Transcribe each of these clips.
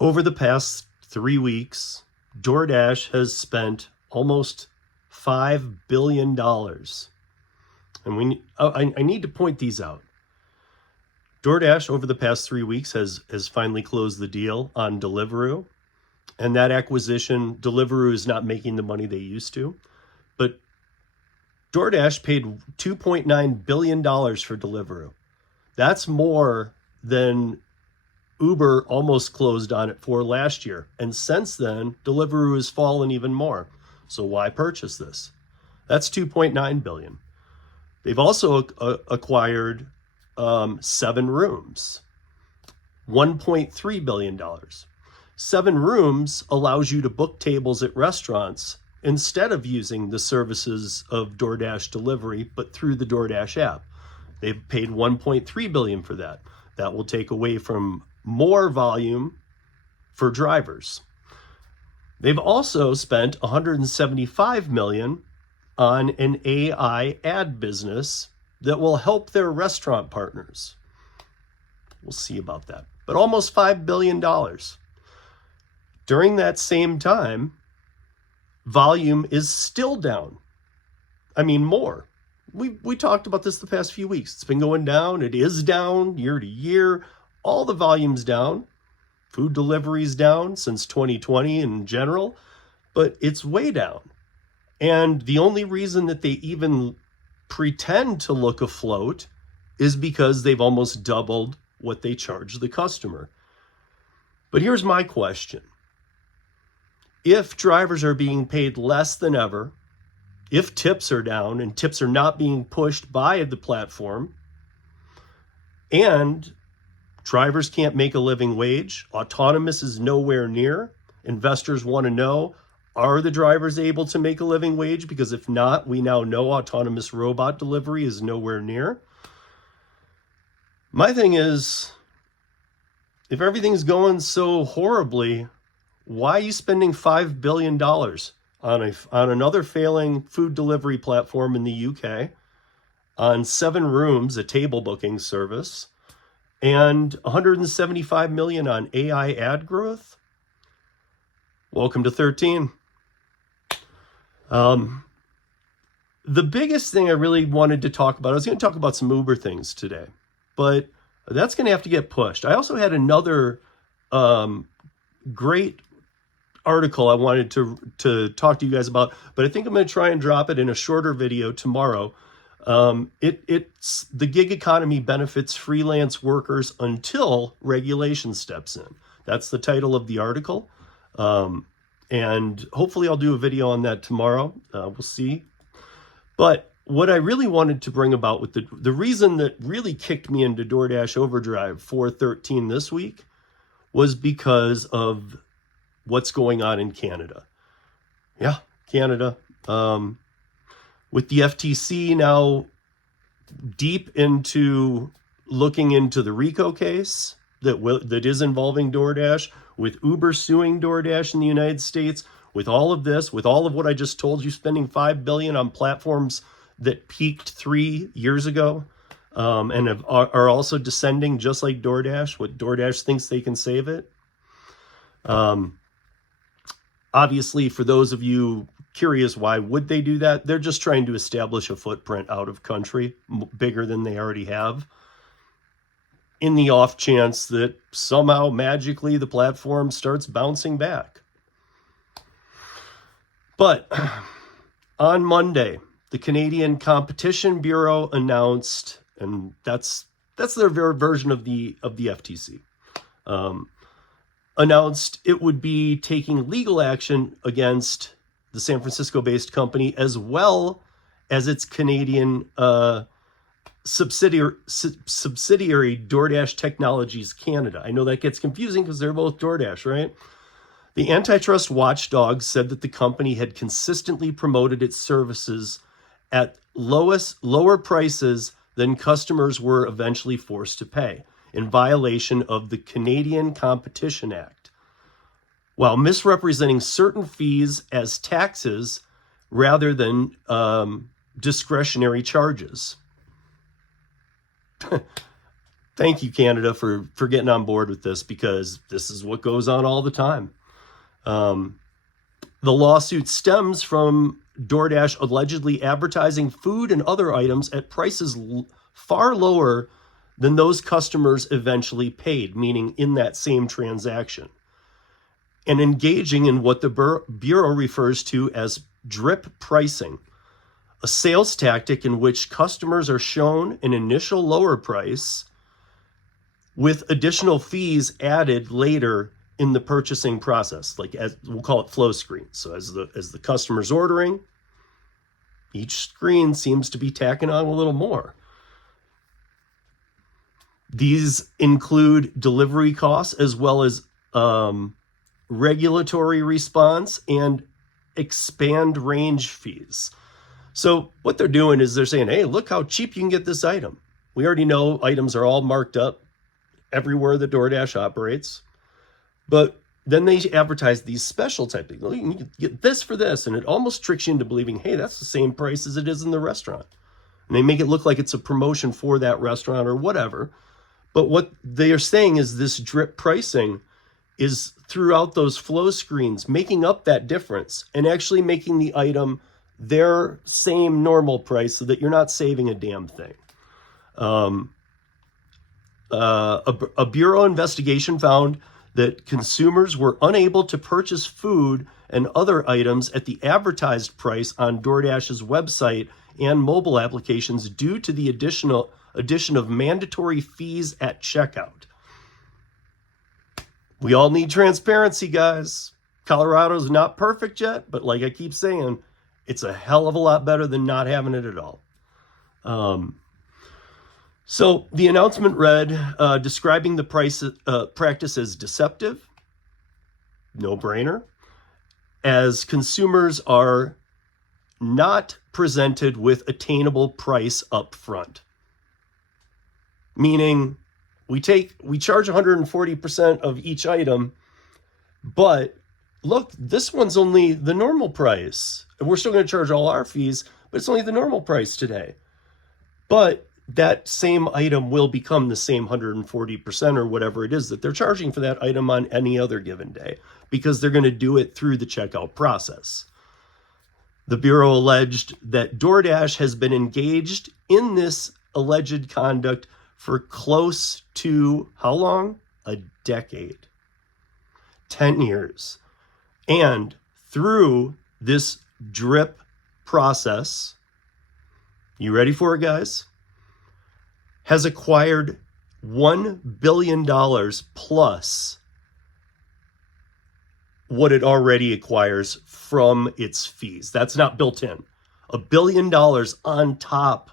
Over the past 3 weeks, DoorDash has spent almost $5 billion. And I need to point these out. DoorDash over the past 3 weeks has finally closed the deal on Deliveroo. And that acquisition, Deliveroo is not making the money they used to. But DoorDash paid $2.9 billion for Deliveroo. That's more than Uber almost closed on it for last year. And since then, Deliveroo has fallen even more. So why purchase this? That's $2.9 billion. They've also acquired 7 rooms, $1.3 billion. 7 rooms allows you to book tables at restaurants instead of using the services of DoorDash delivery, but through the DoorDash app. They've paid $1.3 billion for that. That will take away from more volume for drivers. They've also spent $175 million on an AI ad business that will help their restaurant partners. We'll see about that. But almost $5 billion. During that same time, volume is still down. I mean, more. We talked about this the past few weeks. It's been going down. It is down year to year. All the volume's down. Food delivery's down since 2020 in general, but it's way down. And the only reason that they even pretend to look afloat is because they've almost doubled what they charge the customer. But here's my question. If drivers are being paid less than ever, if tips are down and tips are not being pushed by the platform, and drivers can't make a living wage, autonomous is nowhere near, investors want to know, are the drivers able to make a living wage? Because if not, we now know autonomous robot delivery is nowhere near. My thing is, if everything's going so horribly, why are you spending $5 billion on another failing food delivery platform in the UK, on 7 rooms, a table booking service, and $175 million on AI ad growth? Welcome to 13. The biggest thing I really wanted to talk about, I was going to talk about some Uber things today, but that's going to have to get pushed. I also had another great article I wanted to talk to you guys about, but I think I'm going to try and drop it in a shorter video tomorrow. It's the gig economy benefits freelance workers until regulation steps in. That's the title of the article. And hopefully I'll do a video on that tomorrow. We'll see. But what I really wanted to bring about with the reason that really kicked me into DoorDash Overdrive 413 this week was because of what's going on in Canada. Yeah, Canada. With the FTC now deep into looking into the RiCO case that is involving DoorDash, with Uber suing DoorDash in the United States, with all of this, with all of what I just told you, spending $5 billion on platforms that peaked 3 years ago, and are also descending just like DoorDash. What DoorDash thinks they can save it. Obviously, for those of you curious, why would they do that? They're just trying to establish a footprint out of country, bigger than they already have, in the off chance that somehow magically the platform starts bouncing back. But on Monday, the Canadian Competition Bureau announced, and that's their version of the FTC, announced it would be taking legal action against the San Francisco-based company, as well as its Canadian subsidiary DoorDash Technologies Canada. I know that gets confusing because they're both DoorDash, right? The antitrust watchdog said that the company had consistently promoted its services at lower prices than customers were eventually forced to pay, in violation of the Canadian Competition Act, while misrepresenting certain fees as taxes rather than discretionary charges. thank you, Canada, for getting on board with this, because this is what goes on all the time. The lawsuit stems from DoorDash allegedly advertising food and other items at prices far lower than those customers eventually paid, meaning in that same transaction, and engaging in what the Bureau refers to as drip pricing, a sales tactic in which customers are shown an initial lower price with additional fees added later in the purchasing process, like, as we'll call it, flow screens. So as the customer's ordering, each screen seems to be tacking on a little more. These include delivery costs, as well as regulatory response and expand range fees. So what they're doing is they're saying, hey, look how cheap you can get this item. We already know items are all marked up everywhere that DoorDash operates. But then they advertise these special type things. You can get this for this, and it almost tricks you into believing, hey, that's the same price as it is in the restaurant. And they make it look like it's a promotion for that restaurant or whatever. But what they are saying is this drip pricing is throughout those flow screens, making up that difference and actually making the item their same normal price, so that you're not saving a damn thing. A Bureau investigation found that consumers were unable to purchase food and other items at the advertised price on DoorDash's website and mobile applications due to the addition of mandatory fees at checkout. We all need transparency, guys. Colorado's not perfect yet, but like I keep saying, it's a hell of a lot better than not having it at all. So the announcement read, describing the practice as deceptive, no brainer, as consumers are not presented with attainable price up front. Meaning we charge 140% of each item, but look, this one's only the normal price. And we're still going to charge all our fees, but it's only the normal price today. But that same item will become the same 140% or whatever it is that they're charging for that item on any other given day, because they're going to do it through the checkout process. The Bureau alleged that DoorDash has been engaged in this alleged conduct for close to, how long? A decade. 10 years. And through this drip process, you ready for it, guys? Has acquired $1 billion plus what it already acquires from its fees. That's not built in. $1 billion on top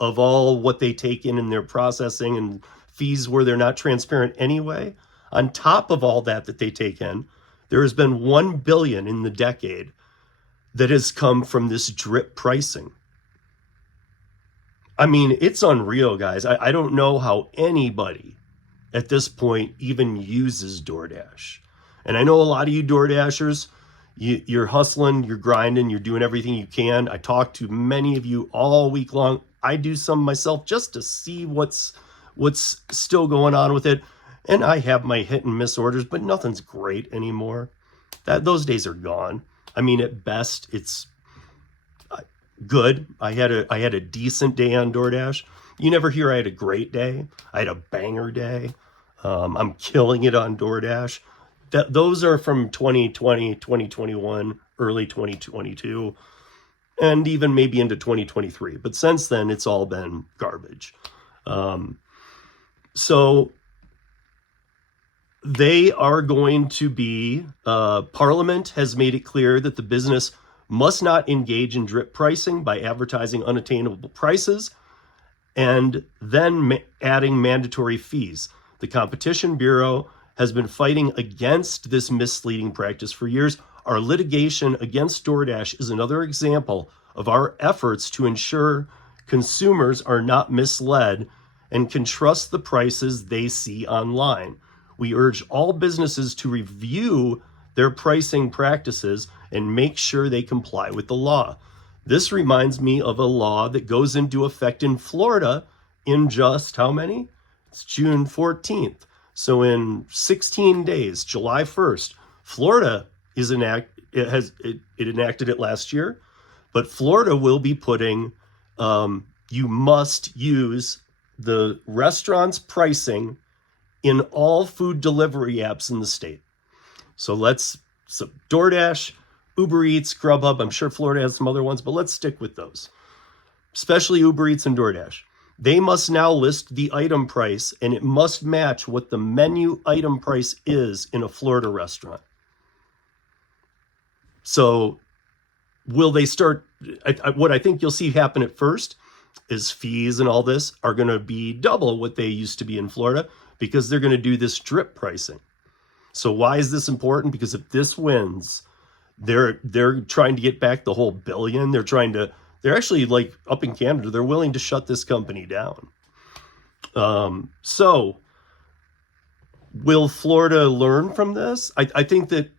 of all what they take in their processing and fees where they're not transparent anyway. On top of all that they take in, there has been $1 billion in the decade that has come from this drip pricing. I mean, it's unreal, guys. I don't know how anybody at this point even uses DoorDash. And I know a lot of you DoorDashers, you're hustling, you're grinding, you're doing everything you can. I talk to many of you all week long. I do some myself just to see what's still going on with it. And I have my hit and miss orders, but nothing's great anymore. Those days are gone. I mean, at best, it's good. I had a decent day on DoorDash. You never hear I had a great day. I had a banger day. I'm killing it on DoorDash. Those are from 2020, 2021, early 2022, and even maybe into 2023. But since then, it's all been garbage. So they are going to be, Parliament has made it clear that the business must not engage in drip pricing by advertising unattainable prices and then adding mandatory fees. The Competition Bureau has been fighting against this misleading practice for years. Our litigation against DoorDash is another example of our efforts to ensure consumers are not misled and can trust the prices they see online. We urge all businesses to review their pricing practices and make sure they comply with the law. This reminds me of a law that goes into effect in Florida in just how many? It's June 14th. So in 16 days, July 1st, Florida it enacted it last year, but Florida will be putting, you must use the restaurant's pricing in all food delivery apps in the state. So DoorDash, Uber Eats, Grubhub, I'm sure Florida has some other ones, but let's stick with those, especially Uber Eats and DoorDash. They must now list the item price, and it must match what the menu item price is in a Florida restaurant. So will they start, what I think you'll see happen at first is fees and all this are going to be double what they used to be in Florida, because they're going to do this drip pricing. So why is this important? Because if this wins, they're trying to get back the whole billion. They're actually, like up in Canada, they're willing to shut this company down. So will Florida learn from this? I think that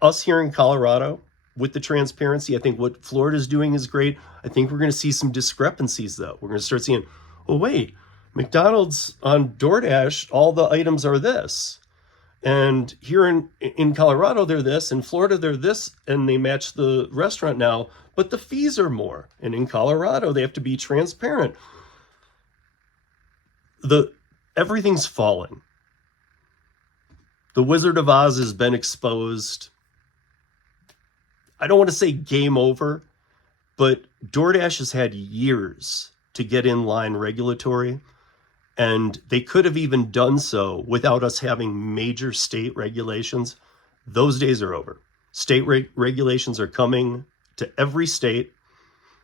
us here in Colorado, with the transparency, I think what Florida's doing is great. I think we're going to see some discrepancies, though. We're going to start seeing, oh, wait, McDonald's on DoorDash, all the items are this. And here in Colorado, they're this. In Florida, they're this. And they match the restaurant now, but the fees are more. And in Colorado, they have to be transparent. Everything's falling. The Wizard of Oz has been exposed. I don't want to say game over, but DoorDash has had years to get in line regulatory, and they could have even done so without us having major state regulations. Those days are over. State regulations are coming to every state,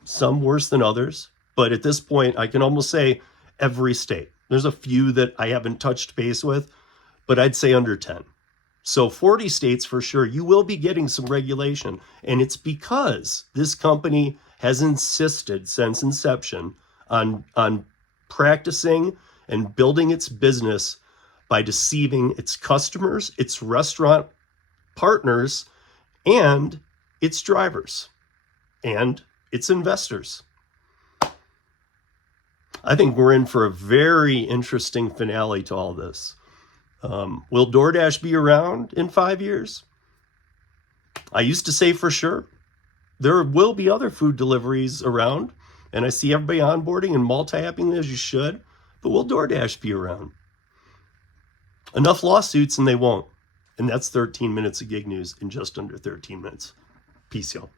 some worse than others, but at this point, I can almost say every state. There's a few that I haven't touched base with, but I'd say under 10. So 40 states for sure, you will be getting some regulation. And it's because this company has insisted since inception on practicing and building its business by deceiving its customers, its restaurant partners, and its drivers, and its investors. I think we're in for a very interesting finale to all this. Will DoorDash be around in 5 years? I used to say for sure. There will be other food deliveries around, and I see everybody onboarding and multi-apping as you should, but will DoorDash be around? Enough lawsuits and they won't. And that's 13 minutes of gig news in just under 13 minutes. Peace, y'all.